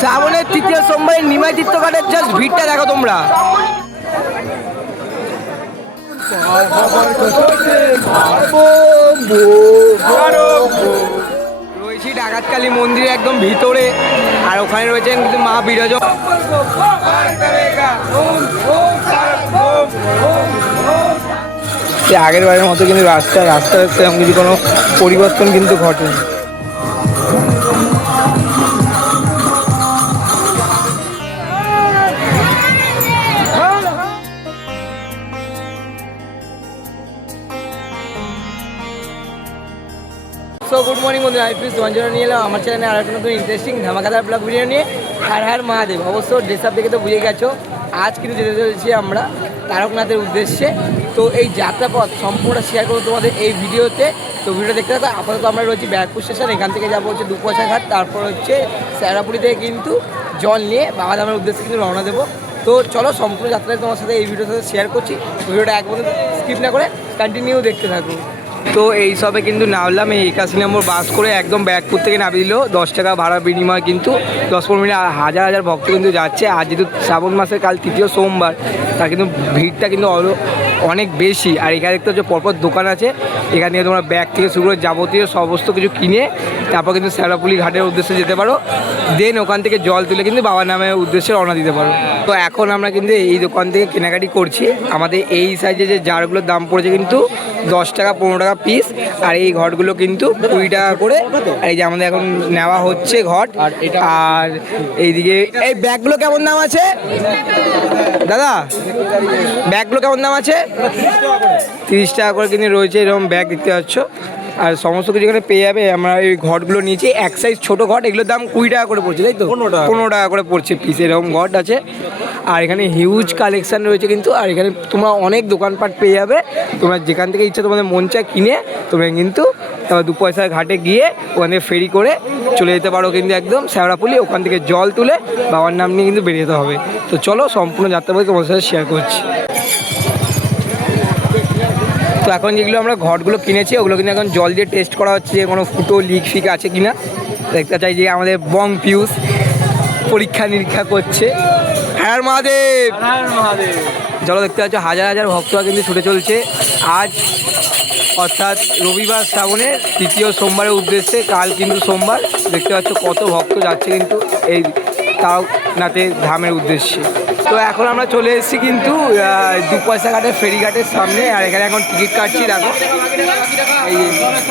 শ্রাবণের তৃতীয় সোমবারের নিমাইতীর্থ ঘাটের জাস্ট ভিড়টা দেখো তোমরা। রয়েছি ডাকাতকালী মন্দিরে একদম ভিতরে, আর ওখানে রয়েছেন কিন্তু মা বিরজা। আগের বারের মতো কিন্তু রাস্তায় সেরকম কিছু কোনো পরিবর্তন কিন্তু ঘটেনি। সো গুড মর্নিং বন্ধুরা, আমি প্লিজ তোমার জন্য নিয়ে এলাম আমার চ্যানেলে আর একটা নতুন ইন্টারেস্টিং ধামাকাদার ব্লগ ভিডিও নিয়ে। হর হর মহাদেব। অবশ্য ড্রেস আপ দেখে তো বুঝে গেছো, আজ কিন্তু যেতে চলেছি আমরা তারকনাথের উদ্দেশ্যে। তো এই যাত্রাপথ সম্পূর্ণ শেয়ার করবো তোমাদের এই ভিডিওতে। তো ভিডিও দেখতে থাকো। আপাতত আমরা রয়েছি ব্যারাকপুর স্টেশন, এখান থেকে যাবো হচ্ছে দুপয়সা ঘাট, তারপর হচ্ছে শেওড়াফুলি থেকে কিন্তু জল নিয়ে বাবাধামের উদ্দেশ্যে কিন্তু রওনা দেবো। তো চলো সম্পূর্ণ যাত্রায় তোমার সাথে এই ভিডিওর সাথে শেয়ার করছি। ভিডিওটা একদম স্কিপ না করে কন্টিনিউ দেখতে থাকো। তো এই সবে কিন্তু নামলাম এই 81 নম্বর বাস করে, একদম ব্যারাকপুর থেকে নামিয়ে দিল। 10 টাকা ভাড়া বিনিময় কিন্তু 10-15 মিনিট হাজার হাজার ভক্ত কিন্তু যাচ্ছে। আর যেহেতু শ্রাবণ মাসের কাল তৃতীয় সোমবার, তার কিন্তু ভিড়টা কিন্তু অনেক বেশি। আর এখানে দেখতে হচ্ছে পরপর দোকান আছে, এখান থেকে তোমরা ব্যাগ থেকে শুরু করে যাবতীয় সমস্ত কিছু কিনে তারপর কিন্তু শেওড়াফুলি ঘাটের উদ্দেশ্যে যেতে পারো। দেন ওখান থেকে জল তুলে কিন্তু বাবার নামের উদ্দেশ্যে রওনা দিতে পারো। তো এখন আমরা কিন্তু এই দোকান থেকে কেনাকাটি করছি। আমাদের এই সাইজে যে জারগুলোর দাম পড়েছে কিন্তু 10 টাকা 15 টাকা পিস, আর এই ঘটগুলো কিন্তু 20 টাকা করে। আর এই যে আমাদের এখন নেওয়া হচ্ছে ঘট। আর এইদিকে এই ব্যাগগুলো কেমন দাম আছে দাদা? ব্যাগগুলো কেমন দাম আছে? 30 টাকা করে কিন্তু রয়েছে এরকম ব্যাগ দেখতে পাচ্ছ। আর সমস্ত কিছু এখানে পেয়ে যাবে। আমরা এই ঘটগুলো নিয়েছি, এক সাইজ ছোটো ঘট, এগুলোর দাম 20 টাকা করে পড়ছে, তাই তো? 15 টাকা করে পড়ছে পিস, এরকম ঘট আছে। আর এখানে হিউজ কালেকশান রয়েছে কিন্তু। আর এখানে তোমরা অনেক দোকানপাট পেয়ে যাবে, তোমরা যেখান থেকে ইচ্ছা তোমাদের মন চায় কিনে তোমরা কিন্তু দুপয়সার ঘাটে গিয়ে ওখান থেকে ফেরি করে চলে যেতে পারো কিন্তু একদম শেওড়াফুলি। ওখান থেকে জল তুলে বাবার নাম নিয়ে কিন্তু বেরিয়ে যেতে হবে। তো চলো সম্পূর্ণ যাত্রাপথ তোমার সাথে শেয়ার করছি। তো এখন যেগুলো আমরা ঘটগুলো কিনেছি ওগুলো কিন্তু এখন জল দিয়ে টেস্ট করা হচ্ছে যে কোনো ফুটো লিক ফিক আছে কিনা। দেখতে চাই যে আমাদের বং পিউষ পরীক্ষা নিরীক্ষা করছে। হ্যাঁ মহাদেব, চলো দেখতে পাচ্ছ হাজার হাজার ভক্তরা কিন্তু ছুটে চলছে আজ, অর্থাৎ রবিবার শ্রাবণের তৃতীয় সোমবারের উদ্দেশ্যে। কাল কিন্তু সোমবার, দেখতে পাচ্ছ কত ভক্ত যাচ্ছে কিন্তু এই তারকনাথের ধামের উদ্দেশ্যে। তো এখন আমরা চলে এসেছি কিন্তু দুপয়সা ঘাটের ফেরিঘাটের সামনে। আর এখানে এখন টিকিট কাটছি, দেখো এই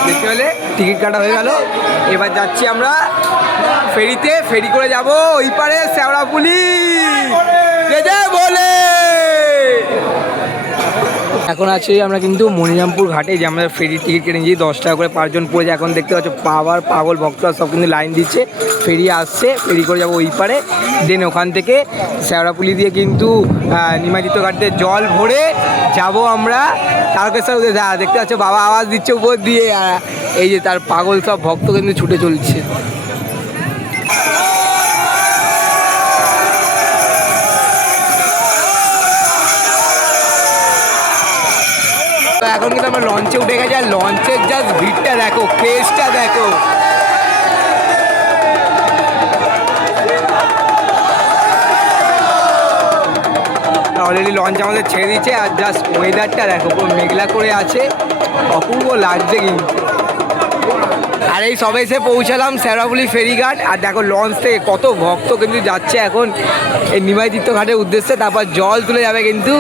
দেখতে পেলে টিকিট কাটা হয়ে গেল। এবার যাচ্ছি আমরা ফেরিতে, ফেরি করে যাব ওই পারে শেওড়াফুলি বলে। এখন আছি আমরা কিন্তু মনিরামপুর ঘাটে, যে আমরা ফেরির টিকিট কেটে নিয়েছি 10 টাকা করে পাঁচজন পড়েছে। এখন দেখতে পাচ্ছ পাগল ভক্তরা সব কিন্তু লাইন দিচ্ছে, ফেরি আসছে, ফেরি করে যাবো ওই পারে। দেন ওখান থেকে শেওড়াফুলি দিয়ে কিন্তু নিমাইতীর্থ ঘাটে জল ভরে যাব আমরা তারকেশ্বর। দেখতে পাচ্ছ বাবা আওয়াজ দিচ্ছে উপর দিয়ে, এই যে তার পাগল সব ভক্ত কিন্তু ছুটে চলছে। এখন কিন্তু আমরা লঞ্চে উঠে গেছি, আর লঞ্চের জাস্ট ভিড়টা দেখো, ক্রেজটা দেখো। অলরেডি লঞ্চ আমাদের ছেড়ে দিচ্ছে, আর জাস্ট ওয়েদারটা দেখো, পুরো মেঘলা করে আছে, অপূর্ব লাগছে কিন্তু। আর এই সবে এসে পৌঁছালাম শেওড়াফুলি ফেরিঘাট। আর দেখো লঞ্চ থেকে কত ভক্ত কিন্তু যাচ্ছে এখন এই নিমাইতীর্থ ঘাটের উদ্দেশ্যে, তারপর জল তুলে যাবে কিন্তু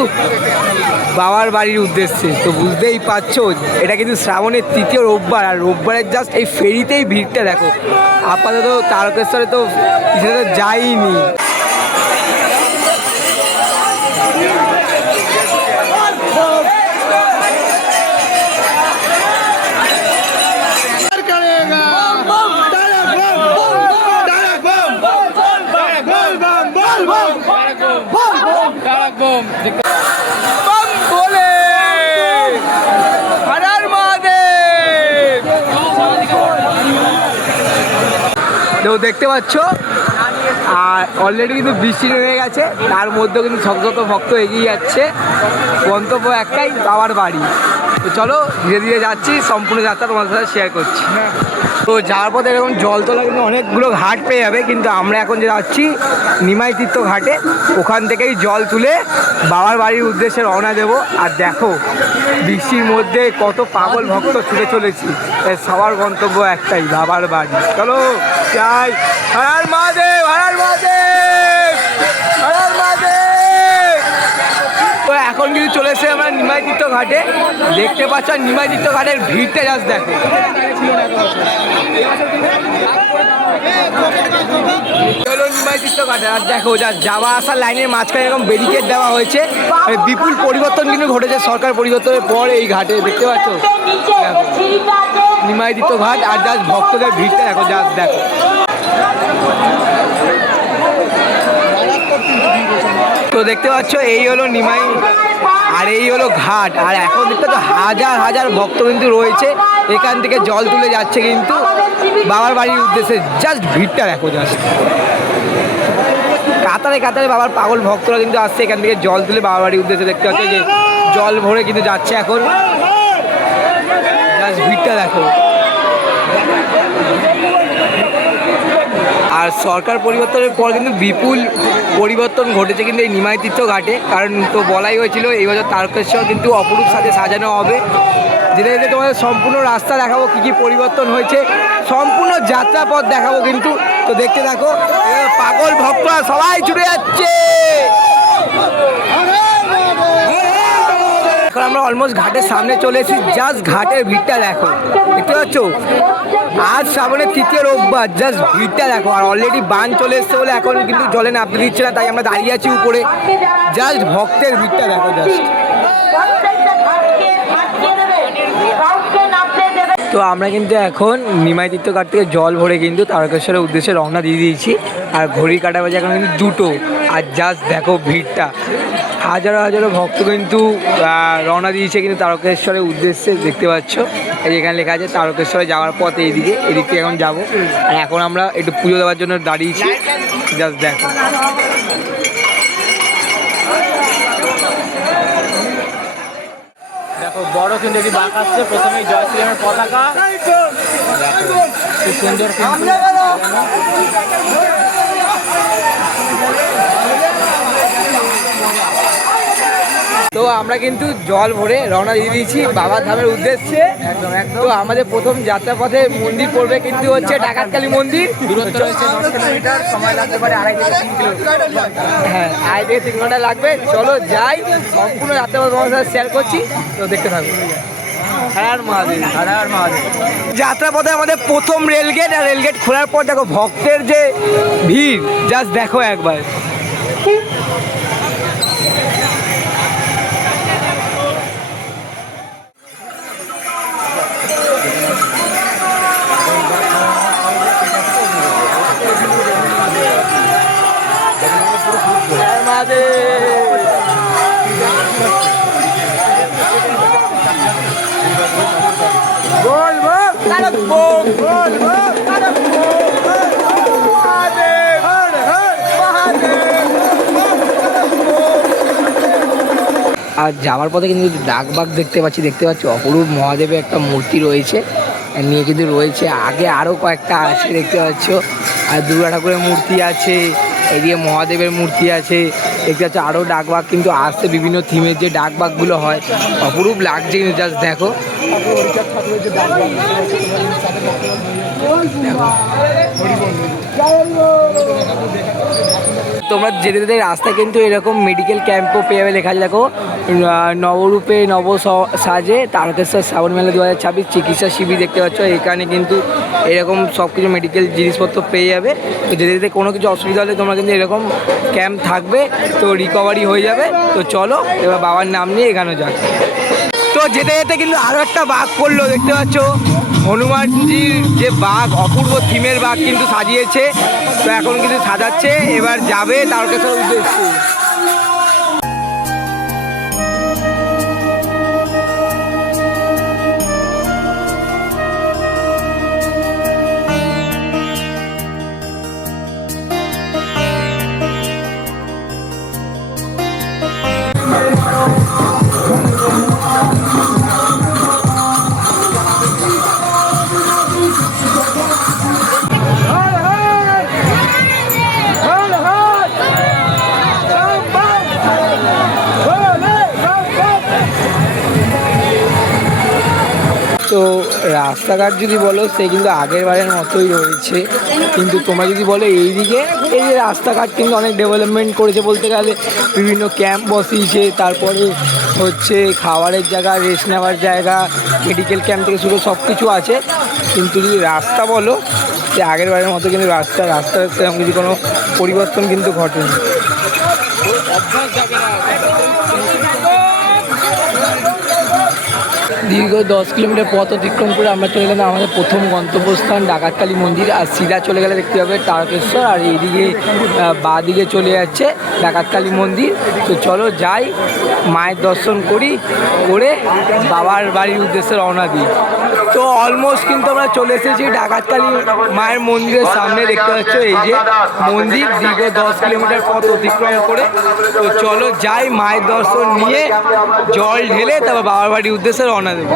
বাবার বাড়ির উদ্দেশ্যে। তো বুঝতেই পারছো এটা কিন্তু শ্রাবণের তৃতীয় রোববার, আর রোববারের জাস্ট এই ফেরিতেই ভিড়টা দেখো। আপাতত তারকেশ্বরে তো কিছু তো যাইনি। দেখতে পাচ্ছ আর অলরেডি কিন্তু বৃষ্টি নেমে গেছে, তার মধ্যেও কিন্তু শত শত ভক্ত এগিয়ে যাচ্ছে। গন্তব্য একটাই, বাবার বাড়ি। তো চলো ধীরে ধীরে যাচ্ছি, সম্পূর্ণ যাত্রা তোমাদের সাথে শেয়ার করছি। তো যাওয়ার পথে এরকম জল তোলা কিন্তু অনেকগুলো ঘাট পেয়ে যাবে, কিন্তু আমরা এখন যে যাচ্ছি নিমাই তীর্থ ঘাটে, ওখান থেকেই জল তুলে বাবার বাড়ির উদ্দেশ্যে রওনা দেবো। আর দেখো বৃষ্টির মধ্যে কত পাগল ভক্ত ছুটে চলেছি, সবার গন্তব্য একটাই, বাবার বাড়ি। চলো যাই। হর হর মহাদেব, হর হর মহাদেব, হর হর মহাদেব। তো এখন কিন্তু চলে এসে আমরা নিমাই তীর্থ ঘাটে, দেখতে পাচ্ছ নিমাই তীর্থ ঘাটের ভিড়টা জাস্ট দেখো। চলো নিমাই তীর্থ ঘাটে, আর দেখো যা যাওয়া আসার লাইনের মাঝখানে এরকম ব্যারিকেড দেওয়া হয়েছে। বিপুল পরিবর্তন কিন্তু ঘটেছে সরকার পরিবর্তনের পর এই ঘাটে, দেখতে পাচ্ছ নিমাই তীর্থ ঘাট। আর জাস্ট ভক্তদের ভিড়টা দেখো, জাস্ট দেখো। তো দেখতে পাচ্ছ এই হলো নিমাই আর এই হলো ঘাট। আর এখন দেখতে তো হাজার হাজার ভক্ত কিন্তু রয়েছে, এখান থেকে জল তুলে যাচ্ছে কিন্তু বাবার বাড়ির উদ্দেশ্যে। জাস্ট ভিড়টা দেখো, জাস্ট কাতারে কাতারে বাবার পাগল ভক্তরা কিন্তু আসছে এখান থেকে জল তুলে বাবার বাড়ির উদ্দেশ্যে। দেখতে পাচ্ছ যে জল ভরে কিন্তু যাচ্ছে এখন, জাস্ট ভিড়টা দেখো। আর সরকার পরিবর্তনের পর কিন্তু বিপুল পরিবর্তন ঘটেছে কিন্তু এই নিমাই তীর্থ ঘাটে। কারণ তো বলাই হয়েছিল এই বছর তারকেশ্বর কিন্তু অপরূপ সাথে সাজানো হবে, যেটা যেতে তোমাদের সম্পূর্ণ রাস্তা দেখাবো, কী কী পরিবর্তন হয়েছে, সম্পূর্ণ যাত্রাপথ দেখাবো কিন্তু। তো দেখতে থাকো, পাগল ভক্তরা সবাই ছুটে যাচ্ছে। এখন আমরা অলমোস্ট ঘাটের সামনে চলে এসেছি, জাস্ট ঘাটের ভিড়টা দেখো, দেখতে পাচ্ছ আজ শ্রাবণের তৃতীয় রোববার, জাস্ট ভিড়টা দেখো। আর অলরেডি বান চলে এসছে বলে এখন কিন্তু জলে নামতে দিচ্ছে না, তাই আমরা দাঁড়িয়ে আছি উপরে। জাস্ট ভক্তের ভিড়টা দেখো, জাস্ট। তো আমরা কিন্তু এখন নিমাই তীর্থ ঘাট থেকে জল ভরে কিন্তু তারকেশ্বরের উদ্দেশ্যে রওনা দিয়ে দিয়েছি। আর ঘড়ির কাঁটা বাজে এখন কিন্তু 2টো। আর জাস্ট দেখো ভিড়টা, হাজারো হাজারো ভক্ত কিন্তু রওনা দিয়েছে কিন্তু তারকেশ্বরের উদ্দেশ্যে। দেখতে পাচ্ছ এই এখানে লেখা আছে তারকেশ্বরে যাওয়ার পথ এইদিকে, এদিক থেকে এখন যাবো। আর এখন আমরা একটু পুজো দেওয়ার জন্য দাঁড়িয়েছি, জাস্ট দেখো। দেখো বড় কিন্তু একটি বাঁক আসছে, প্রথমেই জয় শ্রীরামের পতাকা, খুব সুন্দর। তো আমরা কিন্তু জল ভরে রওনা দিয়ে দিয়েছি বাবা ধামের উদ্দেশ্যে। একদম একদম। তো আমাদের প্রথম যাত্রাপথে মন্দির পড়বে কিন্তু হচ্ছে ডাকাতকালী মন্দির। দূরত্ব রয়েছে 10 কিলোমিটার, সময় লাগতে পারে 2.5 থেকে 3 কিলোমিটার। হ্যাঁ, 2.5 থেকে 3 ঘন্টা লাগবে। চলো যাই, সম্পূর্ণ যাত্রাপথ তোমার সাথে শেয়ার করছি, তো দেখতে থাকবো। হর হর মহাদেব, হর হর মহাদেব। যাত্রাপথে আমাদের প্রথম রেলগেট, আর রেলগেট খোলার পর দেখো ভক্তের যে ভিড়, জাস্ট দেখো একবার। আর যাওয়ার পথে কিন্তু ডাকবাগ দেখতে পাচ্ছ অপরূপ মহাদেবের একটা মূর্তি রয়েছে, নিয়ে কিন্তু রয়েছে। আগে আরও কয়েকটা আছে দেখতে পাচ্ছ, আর দুর্গা ঠাকুরের মূর্তি আছে, এদিকে মহাদেবের মূর্তি আছে দেখতে পাচ্ছ। আরও ডাকবাগ কিন্তু আসছে, বিভিন্ন থিমের যে ডাকবাগগুলো হয়, অপরূপ লাগছে কিন্তু, জাস্ট দেখো। তোমরা যেতে যেতে রাস্তায় কিন্তু এরকম মেডিকেল ক্যাম্পও পেয়ে যাবে, লেখা আছে দেখো নবরূপে নব সাজে তারকেশ্বর শ্রাবণ মেলা 2026 চিকিৎসা শিবির। দেখতে পাচ্ছ এখানে কিন্তু এরকম সব কিছু মেডিকেল জিনিসপত্র পেয়ে যাবে। তো যেতে যেতে কোনো কিছু অসুবিধা হলে তোমরা কিন্তু এরকম ক্যাম্প থাকবে, তো রিকভারি হয়ে যাবে। তো চলো এবার বাবার নাম নিয়ে এখানে যাক। তো যেতে যেতে কিন্তু আরও একটা বাঘ পড়লো, দেখতে পাচ্ছ হনুমানজির যে বাঘ, অপূর্ব থিমের বাঘ কিন্তু সাজিয়েছে। তো এখন কিন্তু সাজাচ্ছে, এবার যাবে তারকেশ্বর উদ্দেশ্যে। তো রাস্তাঘাট যদি বলো সে কিন্তু আগের বারের মতোই রয়েছে, কিন্তু তোমরা যদি বলো এইদিকে এই যে রাস্তাঘাট কিন্তু অনেক ডেভেলপমেন্ট করেছে বলতে গেলে, বিভিন্ন ক্যাম্প বসিয়েছে, তারপরে হচ্ছে খাবারের জায়গা, রেস্ট নেওয়ার জায়গা, মেডিকেল ক্যাম্প থেকে শুরু সব কিছু আছে। কিন্তু যদি রাস্তা বলো যে আগের বারের মতো কিন্তু রাস্তার সেরকম কিছু কোনো পরিবর্তন কিন্তু ঘটেনি। দীর্ঘ 10 কিলোমিটার পথ অতিক্রম করে আমরা চলে গেলাম আমাদের প্রথম গন্তব্যস্থান ডাকাতকালী মন্দির। আর সিধা চলে গেলে দেখতে হবে তারকেশ্বর, আর এইদিকে বাঁ দিকে চলে যাচ্ছে ডাকাতকালী মন্দির। তো চলো যাই, মায়ের দর্শন করি, করে বাবার বাড়ির উদ্দেশ্যে রওনা দিই। তো অলমোস্ট কিন্তু আমরা চলে এসেছি ডাকাতকালী মায়ের মন্দিরের সামনে। দেখতে পাচ্ছ এই যে মন্দির, দীর্ঘ 10 কিলোমিটার পথ অতিক্রম করে। তো চলো যাই, মায়ের দর্শন নিয়ে জল ঢেলে তারপর বাবার বাড়ির উদ্দেশ্যে রওনা দেবো।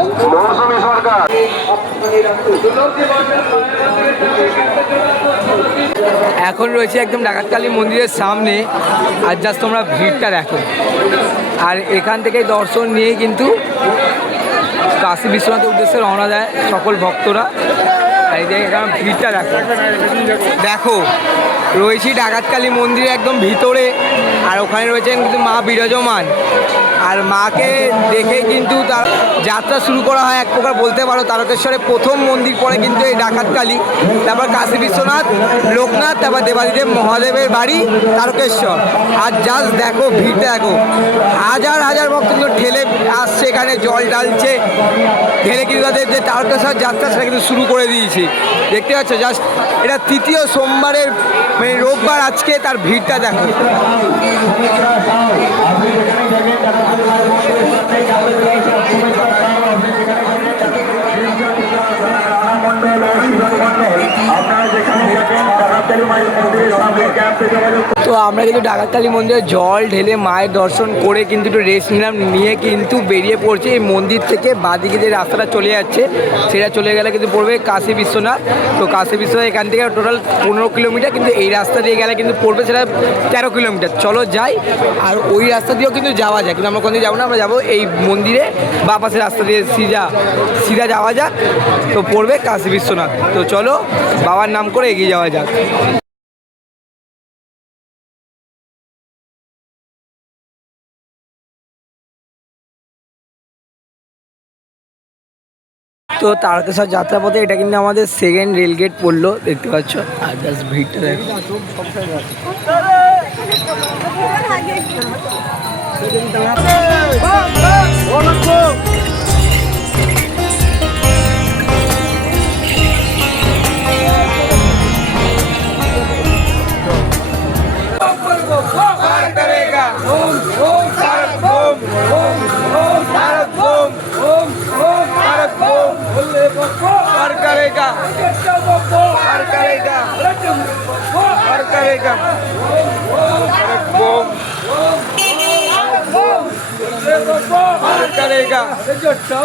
এখন রয়েছে একদম ডাকাতকালী মন্দিরের সামনে, আর জাস্ট তোমরা ভিড়টা দেখো। আর এখান থেকে দর্শন নিয়ে কিন্তু কাশী বিশ্বনাথের উদ্দেশ্যে রওনা দেয় সকল ভক্তরা। আর এই যে এখানে ভিড়টা দেখো, দেখো রয়েছি ডাকাতকালী মন্দিরে একদম ভিতরে, আর ওখানে রয়েছেন কিন্তু মা বিরাজমান। আর মাকে দেখে কিন্তু তার যাত্রা শুরু করা হয় এক প্রকার বলতে পারো। তারকেশ্বরে প্রথম মন্দির পরে কিন্তু এই ডাকাতকালী, তারপর কাশী বিশ্বনাথ, লোকনাথ, তারপর দেবাদিদেব মহাদেবের বাড়ি তারকেশ্বর। আর জাস্ট দেখো ভিড়টা দেখো, হাজার হাজার ভক্ত কিন্তু ঠেলে আসছে, এখানে জল ঢালছে, ঢেলে কিন্তু তাদের যে তারকেশ্বর যাত্রা সেটা কিন্তু শুরু করে দিয়েছে। দেখতে পাচ্ছ জাস্ট এটা তৃতীয় সোমবারের মানে রোববার আজকে, তার ভিড়টা দেখো। তো আমরা কিন্তু ডাকাতকালী মন্দিরে জল ঢেলে মায়ের দর্শন করে কিন্তু একটু রেস্ট নিলাম, নিয়ে কিন্তু বেরিয়ে পড়ছে এই মন্দির থেকে বাঁদিকে যে রাস্তাটা চলে যাচ্ছে সেটা চলে গেলে কিন্তু পড়বে কাশী বিশ্বনাথ। তো কাশী বিশ্বনাথ এখান থেকে টোটাল 15 কিলোমিটার, কিন্তু এই রাস্তা দিয়ে গেলে কিন্তু পড়বে সেটা 13 কিলোমিটার। চলো যাই, আর ওই রাস্তা দিয়েও কিন্তু যাওয়া যায়, কিন্তু আমরা কোন দিকে যাবো না, আমরা যাবো এই মন্দিরে বা পাশের রাস্তা দিয়ে সিধা যাওয়া যাক। তো পড়বে কাশী বিশ্বনাথ। তো চলো বাবার নাম করে এগিয়ে যাওয়া যাক। তো তারকেশ্বর যাত্রাপথে এটা কিন্তু আমাদের সেকেন্ড রেলগেট পড়লো, দেখতে পাচ্ছ। আর জাস্ট ভিড়টা দেখো,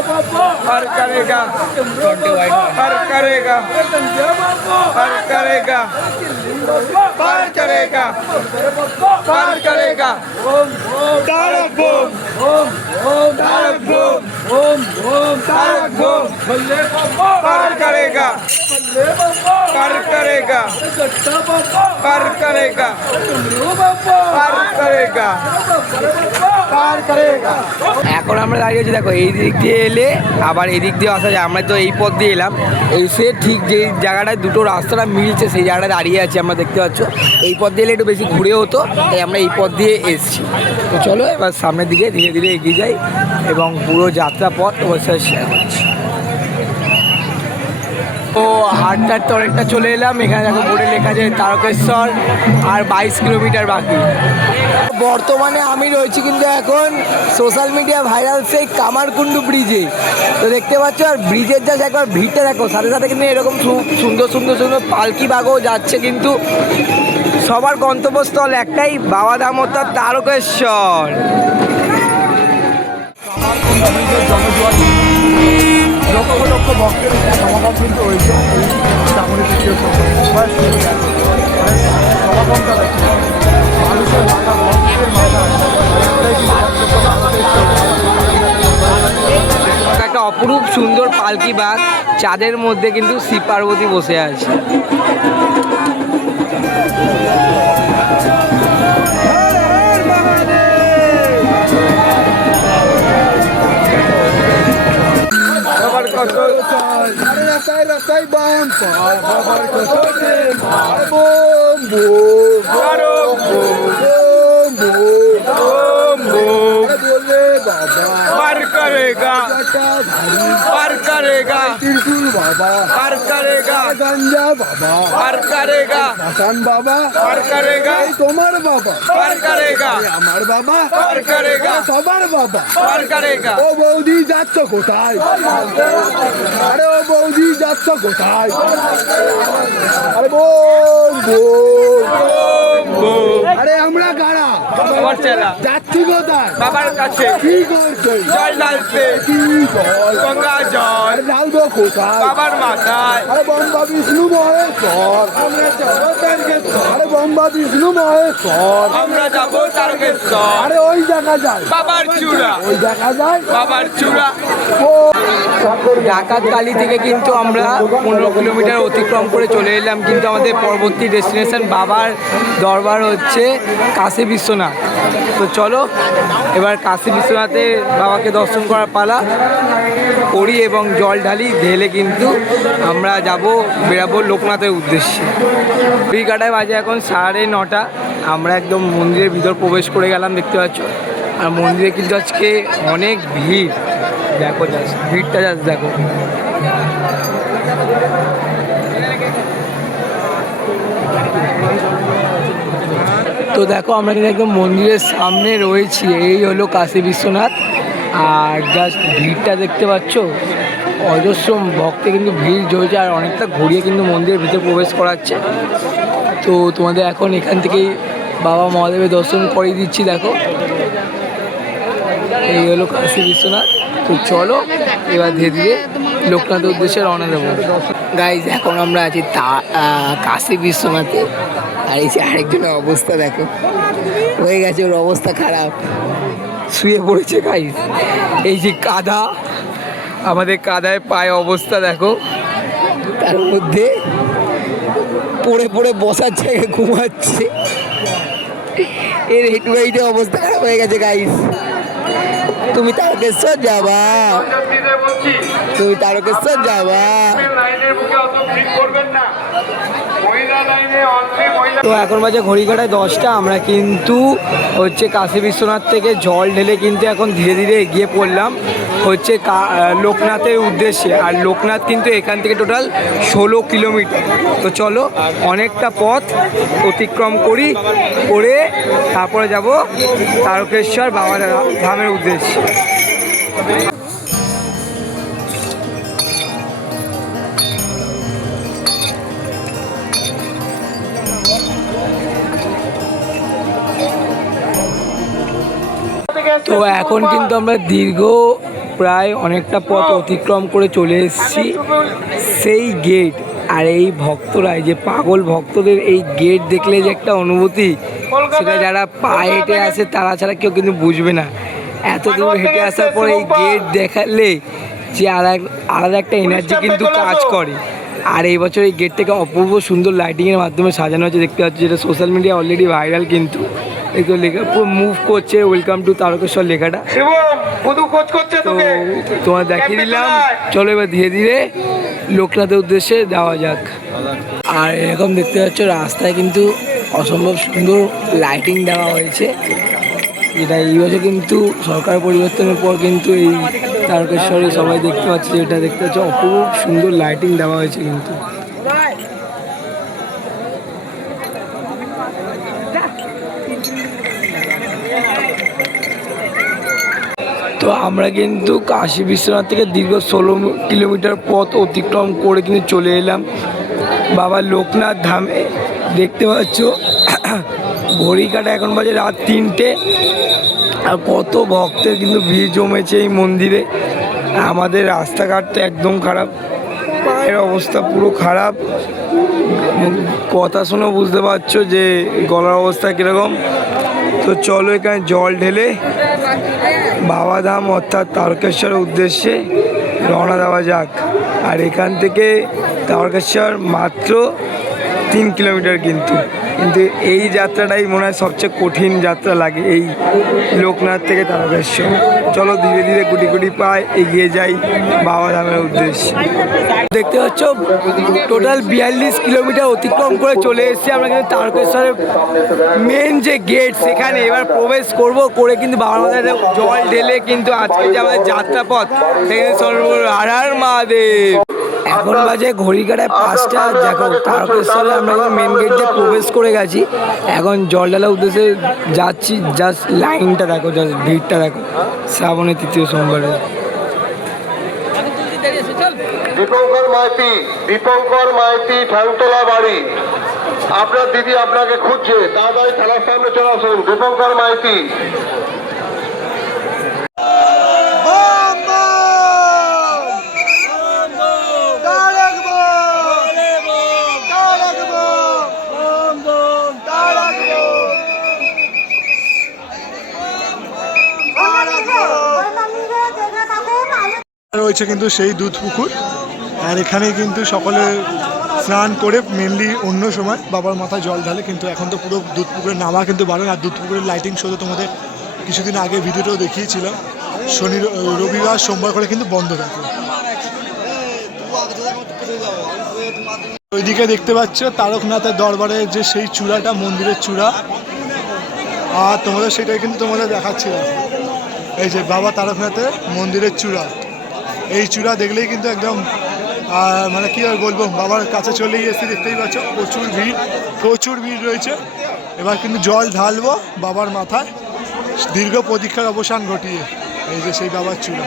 करेगा हर करेगा हर करेगा हर करेगा हर करेगा हर करेगा तारक बम तारक बम तारक बम हर करेगा हर करेगा हर करेगा हर करेगा हर करेगा। এখন আমরা দাঁড়িয়ে আছি, দেখো এই দিক দিয়ে এলে আবার এই দিক দিয়ে আসা যায়। আমরা তো এই পথ দিয়ে এলাম, এসে ঠিক যেই জায়গাটায় দুটো রাস্তাটা মিলছে সেই জায়গাটা দাঁড়িয়ে আছি আমরা, দেখতে পাচ্ছ। এই পথ দিয়ে এলে একটু বেশি ঘুরে হতো, তাই আমরা এই পথ দিয়ে এসেছি। তো চলো এবার সামনের দিকে ধীরে ধীরে এগিয়ে যাই এবং পুরো যাত্রা পথ অবশ্যই শেয়ার করছি। তো হাটটার অনেকটা চলে এলাম, এখানে দেখো বোর্ডে লেখা যায় তারকেশ্বর, আর 22 কিলোমিটার বাকি। বর্তমানে আমি রয়েছি কিন্তু এখন সোশ্যাল মিডিয়া ভাইরাল সেই কামারকুণ্ডু ব্রিজে। তো দেখতে পাচ্ছ, আর ব্রিজের যা একবার ভিড়টা দেখো, সাথে সাথে কিন্তু এরকম সুন্দর সুন্দর সুন্দর পালকি বাগও যাচ্ছে। কিন্তু সবার গন্তব্যস্থল একটাই, বাবা ধাম অর্থাৎ তারকেশ্বর। লক্ষ লক্ষ ভক্তের সমাগম কিন্তু হয়েছে এই শ্রাবণী তৃতীয় সমাগমটা দেখছে মানুষের মাথা ভক্তের মাথা একটা অপরূপ সুন্দর পালকি বাস, চাঁদের মধ্যে কিন্তু শিব পার্বতী বসে আছে। রাস্তায় বাম বাবার কত বোম बोले बाबा पार करेगा पार करेगा त्रिशूल बाबा पार करेगा गंजा बाबा पार करेगा হাসান বাবা पार करेगा তোমার বাবা पार करेगा আমার বাবা पार करेगा সবার বাবা पार करेगा। ও বৌদি যাচ্ছ কোথায়? আরে ও বৌদি যাচ্ছ কোথায়? আরে বোম বোম আরে আমরা কারা যাচ্ছি কোথায়? বাবার কাছে কি করছো? জল ঢালতে। কি জল? গঙ্গা জল ঢালবো কোথায়? বাবার মাথায়। আরে বম্বা বিষ্ণু মহেশ্বর আমরা যাবো তারকেশ্বর। আরে বম্বা বিষ্ণু মহেশ্বর আমরা যাবো তারকেশ্বর। আরে ওই দেখা যায় বাবার চূড়া ওই দেখা যায় বাবার চূড়া। ও ডাকাতকালী থেকে কিন্তু আমরা 15 কিলোমিটার অতিক্রম করে চলে এলাম, কিন্তু আমাদের পরবর্তী ডেস্টিনেশন বাবার দরবার হচ্ছে কাশী বিশ্বনাথ। তো চলো এবার কাশী বিশ্বনাথে বাবাকে দর্শন করার পালা করি এবং জল ঢালি, ঢেলে কিন্তু আমরা বেরাবো লোকনাথের উদ্দেশ্যে। ঘড়িকাটায় বাজে এখন 9:30। আমরা একদম মন্দিরের ভিতর প্রবেশ করে গেলাম, দেখতে পাচ্ছ। আর মন্দিরে কিন্তু আজকে অনেক ভিড়, দেখো জাস্ট ভিড়টা জাস্ট দেখো। তো দেখো আমরা কিন্তু একদম মন্দিরের সামনে রয়েছি, এই হলো কাশী বিশ্বনাথ। আর জাস্ট ভিড়টা দেখতে পাচ্ছ, অজস্র ভক্তে কিন্তু ভিড় জমেছে, আর অনেকটা ঘুরিয়ে কিন্তু মন্দিরের ভিতরে প্রবেশ করাচ্ছে। তো তোমাদের এখন এখান থেকেই বাবা মহাদেবের দর্শন করিয়ে দিচ্ছি। দেখো এই হলো কাশী বিশ্বনাথ। তো চলো এবার ধীরে ধীরে লোকনাথের উদ্দেশ্যে রওনা দেবো। গাইজ এখন আমরা আছি কাশী বিশ্বনাথে, আর এই যে আরেকজনের অবস্থা দেখো, হয়ে গেছে ওর অবস্থা খারাপ, শুয়ে পড়েছে গাইজ। এই যে কাদা, আমাদের কাদায় পায়ে অবস্থা দেখো, তার মধ্যে পড়ে পড়ে বসার জায়গায় ঘুমাচ্ছে। এর হেঁটুয়াইতে অবস্থা খারাপ হয়ে গেছে গাইজ। তুমি তারকেশ্বর যাবা, তুমি তারকেশ্বর যাবা। তো এখন বাজে ঘড়িকাটায় 10টা। আমরা কিন্তু হচ্ছে কাশী বিশ্বনাথ থেকে জল ঢেলে কিন্তু এখন ধীরে ধীরে এগিয়ে পড়লাম হচ্ছে লোকনাথের উদ্দেশ্যে। আর লোকনাথ কিন্তু এখান থেকে টোটাল 16 কিলোমিটার। তো চলো অনেকটা পথ অতিক্রম করে তারপরে যাব তারকেশ্বর বাবা ধামের উদ্দেশ্যে। তো এখন কিন্তু আমরা দীর্ঘ প্রায় অনেকটা পথ অতিক্রম করে চলে এসেছি সেই গেট। আর এই ভক্তরা, এই যে পাগল ভক্তদের এই গেট দেখলে যে একটা অনুভূতি, সেটা যারা পায়ে হেঁটে আসে তারা ছাড়া কেউ কিন্তু বুঝবে না। এত দূর হেঁটে আসার পর এই গেট দেখালে যে আলাদা একটা এনার্জি কিন্তু কাজ করে। আর এই বছর এই গেটটাকে অপূর্ব সুন্দর লাইটিংয়ের মাধ্যমে সাজানো হচ্ছে, দেখতে পাচ্ছি, যেটা সোশ্যাল মিডিয়া অলরেডি ভাইরাল। কিন্তু একটু লেখা পুরো মুভ করছে, ওয়েলকাম টু তারকেশ্বর লেখাটা। তো তোমার দেখিয়ে দিলাম, চলো এবার ধীরে ধীরে লোকনাথের উদ্দেশ্যে যাওয়া যাক। আর এরকম দেখতে পাচ্ছ রাস্তায় কিন্তু অসম্ভব সুন্দর লাইটিং দেওয়া হয়েছে, যেটা এই বছর কিন্তু সরকার পরিবর্তনের পর কিন্তু এই তারকেশ্বরে সবাই দেখতে পাচ্ছে, যেটা দেখতে পাচ্ছ অপূর্ব সুন্দর লাইটিং দেওয়া হয়েছে কিন্তু। তো আমরা কিন্তু কাশী বিশ্বনাথ থেকে দীর্ঘ 16 কিলোমিটার পথ অতিক্রম করে কিন্তু চলে এলাম বাবা লোকনাথ ধামে। দেখতে পাচ্ছ ঘড়ি কাটা এখন বাজে রাত 3টে, আর কত ভক্তের কিন্তু ভিড় জমেছে এই মন্দিরে। আমাদের রাস্তাঘাটটা একদম খারাপ, পায়ের অবস্থা পুরো খারাপ, কথা শুনে বুঝতে পারছো যে গলার অবস্থা কীরকম। তো চলো এখানে জল ঢেলে বাবাধাম অর্থাৎ তারকেশ্বরের উদ্দেশ্যে রওনা দেওয়া যাক। আর এখান থেকে তারকেশ্বর মাত্র 3 কিলোমিটার, কিন্তু এই যাত্রাটাই মনে হয় সবচেয়ে কঠিন যাত্রা লাগে, এই লোকনাথ থেকে তারকেশ্বর। চলো ধীরে ধীরে গুটি গুটি পায়ে এগিয়ে যাই বাবা ধামের উদ্দেশ্যে। দেখতে পাচ্ছ টোটাল 42 কিলোমিটার অতিক্রম করে চলে এসেছি আমরা কিন্তু তারকেশ্বরের মেন যে গেট সেখানে। এবার প্রবেশ করব, করে কিন্তু বাবার মাথায় জল ঢেলে কিন্তু আজকে যে আমাদের যাত্রাপথ সেখানে সর্বর হর হর মহাদেব। এখন বাজে ঘড়ি কাটায় 5টা। দেখো তারকেশ্বরে আমরা মেন গেট দিয়ে প্রবেশ করে গেছি, এখন জল ঢালার উদ্দেশ্যে যাচ্ছি। জাস্ট লাইনটা দেখো, জাস্ট ভিড়টা দেখো শ্রাবণের 3য় সোমবারে। দীপঙ্কর মাইতি ঠ্যাংতলা বাড়ি, আপনার দিদি আপনাকে খুঁজছে, তাড়াতাড়ি খেলার সামনে চলে আসুন। দীপঙ্কর মাইতি। রয়েছে কিন্তু সেই দুধ পুকুর, আর এখানে কিন্তু সকলে স্নান করে মেনলি অন্য সময় বাবার মাথায় জল ঢালে, কিন্তু এখন তো পুরো দুধ পুকুরে নামা কিন্তু বারণ। আর দুধ পুকুরের লাইটিং শো তো তোমাদের কিছুদিন আগে ভিডিওটাও দেখিয়েছিলাম, রবিবার সোমবার করে কিন্তু বন্ধ থাকে। ওইদিকে দেখতে পাচ্ছ তারকনাথের দরবারের যে সেই চূড়াটা, মন্দিরের চূড়া, আর তোমাদের সেটাই কিন্তু তোমাদের দেখাচ্ছিলাম। এই যে বাবা তারকনাথের মন্দিরের চূড়া, এই চূড়া দেখলেই কিন্তু একদম মানে কী আর বলবো, বাবার কাছে চলেই এসে দেখতেই পাচ্ছ প্রচুর ভিড় রয়েছে। এবার কিন্তু জল ঢালবো বাবার মাথায়, দীর্ঘ প্রতীক্ষার অবসান ঘটিয়ে। এই যে সেই বাবার চূড়া।